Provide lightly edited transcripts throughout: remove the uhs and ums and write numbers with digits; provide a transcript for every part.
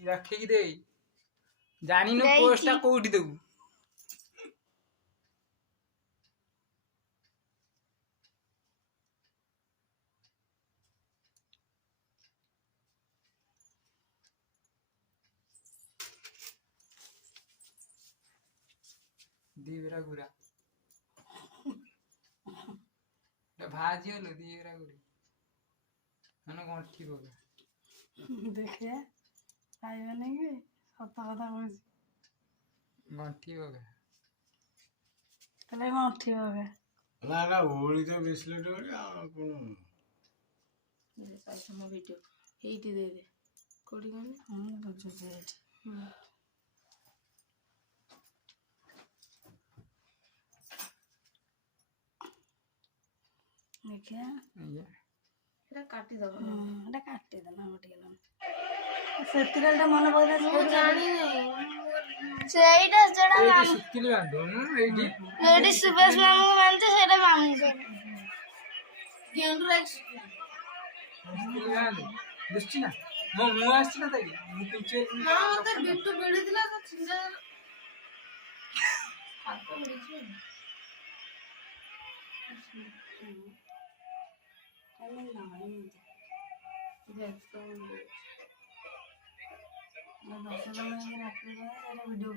रखिकी दे जानी न पोस्टा कोठी देबू दीवरा गुरा भाजी होलो दीवरा गुरी मन गंठी बोले देखिए आइबे नहीं कि सत कथा कहूँ गंठी बोले तले गंठी होगे ना ना ओली तो ब्रेसलेट ओली आ कोन दे साइड में वीडियो एटी दे दे कोडी गने हम तो जे देखिए ये एटा काटी दबो एटा काटे देना हम टिके ना सेतिरलटा मन पइला मु जानी नहीं सेइटा जडा एटी सुकिल बांधो न एटी लेडी सुबेश मामू मानते सेटा मामू को केंद्र सुकिल बांधो देखछि ना मो मु आछि ना ताकी मु पिचे ना मते बिट्टू बेडी दिला तो छिंजा हाथ बिछि वीडियो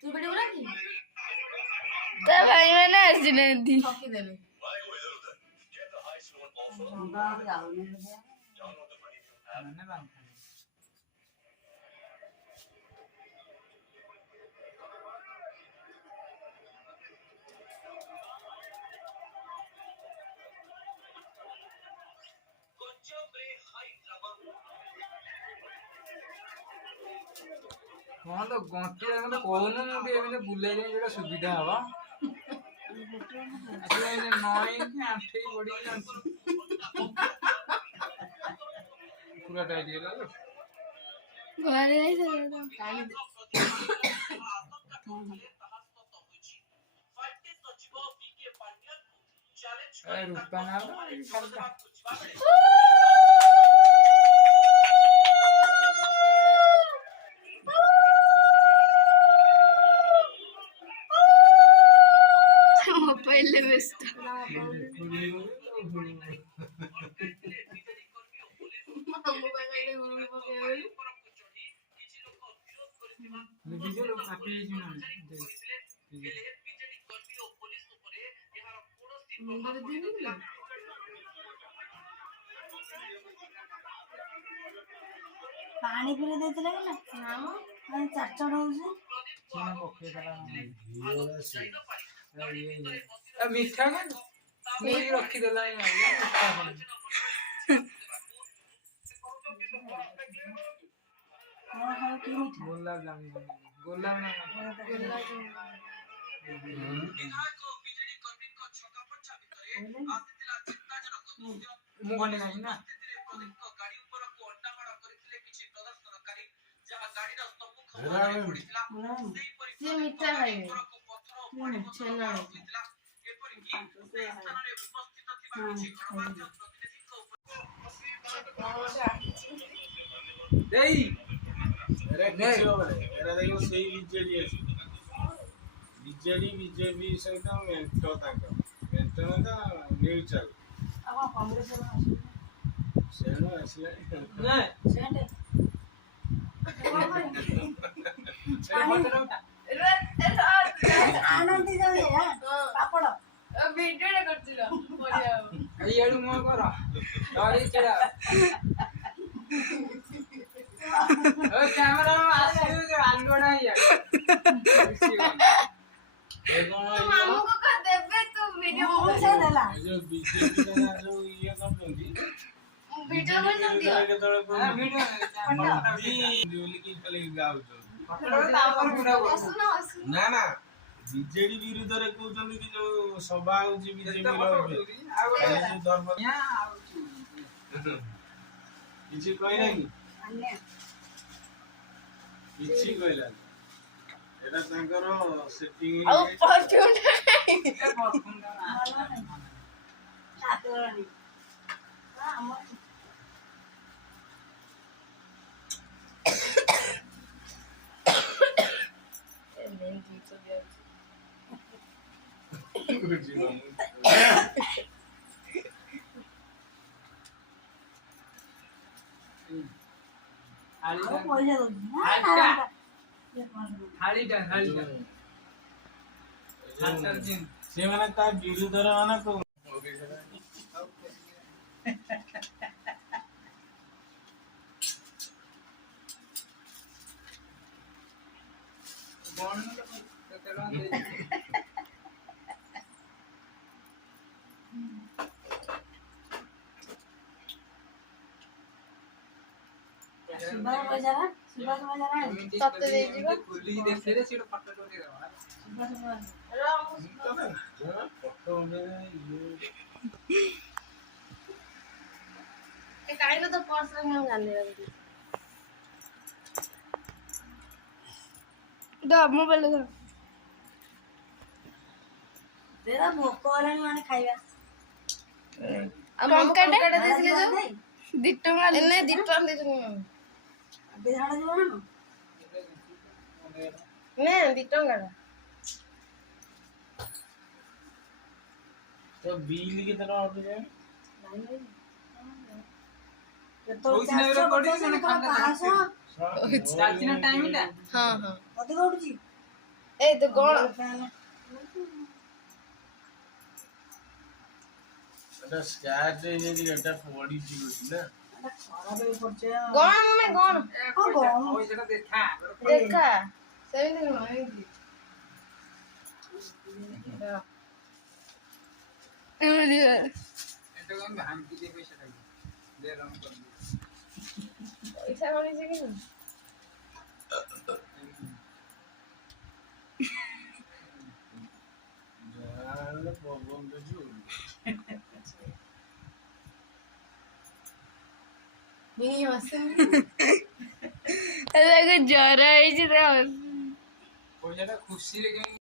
तू वीडियो बना की तब भाई मैंने ऐसी नहीं दी ठोकी देले मैंने बांध हाँ तो गंठी मतलब कहून मुझे एमती बुलाई जाए जो सुविधा हवा नई आंठे बड़ी पूरा टाइट है लो घरे आई से रुपा ना पहले बेस्ट मामू का कहले गुरु को कहले वीडियो लोग काफी जुना मुंडे दिनी ना पानी पीले देते लगे ना नाम मैं चर्चा होउछे चीना पके दला अब मीठा का नहीं रखी देला है मीठा हां की मीठा गुलाब जामुन गुलाब ना मु बने नहीं ना ये मीठा है छेना देई अरे किसी बोले एरा देखो सही बीजेडी है बीजेडी बीजेपी सहित मेंटो तांका मेंटो ना न्यूट्रल अब कांग्रेस रो सेनो असले ना सेंड आनंद जावे पापड़ वीडियो रे करतिला बढ़िया ये आडू मो करा और ये चला ओ कैमरा में आसे जो आंगोड़ा यार मामू को कर देबे तू वीडियो मुझे देला जो बीजेपी का जो ये कर दोगी वीडियो में कर दियो के तळे को वीडियो दी लिखी खाली गाउ जो सुनो ना ना बीजेडी विरुद्ध रे कहउछन कि जो सभा होची बीजेपी रो जो धर्म କିଛି କହିଲା କି ଆନେ କିଛି କହିଲାନି ଏଟା ତାଙ୍କର ସେଟିଂ ଆଉ ପରଫ୍ୟୁମ୍ ଟା କାଇଁ? ଏ perfume ଟା ନା। ଭଲ ନାହିଁ ଆତରାଣି ଆମ ଏ ନେଇ ଜିନିଷ ଦିଆଉଛି। ଆଉ ଥାଳିଟା ପଇସା ଦଉଛି ନା ଆଚ୍ଛା। ଖାଇବା ଥାଳିଟା ଥାଳିଟା ଜିନ୍ ସେମାନେ ତା ବିରୁଦ୍ଧରେ ମାନେ କେତେ ଟଙ୍କା ଦେଇଛି? ସୁବାସ ପଇସା ନା ସୁବାସ ପଇସା ନା ଏମିତି ତତେ ଖୋଲି- ଦେଇଯିବା। ଏମିତି ଖୋଲିକି ଦେଖିଲେ ସେ ଗୋଟେ ଫଟୋ ଉଠେଇଦବ। ସୁବାସ ପଇସା ଏ କାହିଁକି ତ ପର୍ସରେ ମୁଁ ଜାଣିନି। ମୋବାଇଲ ଧର। ଦେରା ଭୋକ ହେଲାଣି ମାନେ ଖାଇବା ଆଉ ଟଙ୍କାଟେ ଦେଇଥିଲେ ଯୋଉ ଦେଇ 2 ଟଙ୍କା ଏନେ 2 ଟଙ୍କା ଦେଇଥିଲି ମୁଁ। ଝାଡା ଯିବ ନା ନେ 2 ଟଙ୍କା ତ ବିଲ୍ କେତେ ଟଙ୍କା ଉଠୁଛି? କହୁଛି ନା ଏଗୁରା ପଡିଛି, ମାନେ ଖାତା ପାଞ୍ଚଶହ ଚାଲିଛି ନା ଟାଇମ୍ ଟା। ହଁ ହଁ ଅଧିକ ଉଠୁଛି ଏ ତ କଣ ଏଟା ସ୍କ୍ରାଚ୍ ହେଇଯାଇଛି ଏଟା ପଡିଛି ବୋଲି ନା ଖରାପ ହେଇ ପଡୁଛି ଗଣ ମେ ଗଣ ପଇସାଟା ଦେଖା। ଦେଖା ସେମିତି ନୁହଁ ଏମିତି ଏଟା କଣ ଭାଙ୍ଗି ଦେଇ ପଇସାଟାକୁ। ଦେ ରଙ୍ଗ କରିଦିଅ। ପଇସା ଗଣିଛି କି ନାହିଁ? ଯାହାହେଲେ ପବନ ଦେଉଛି ମିନି ହସୁନି ତାକୁ ଜର ହେଇଛି ତା ପଇସାଟା ଖୁସିରେ କେମିତି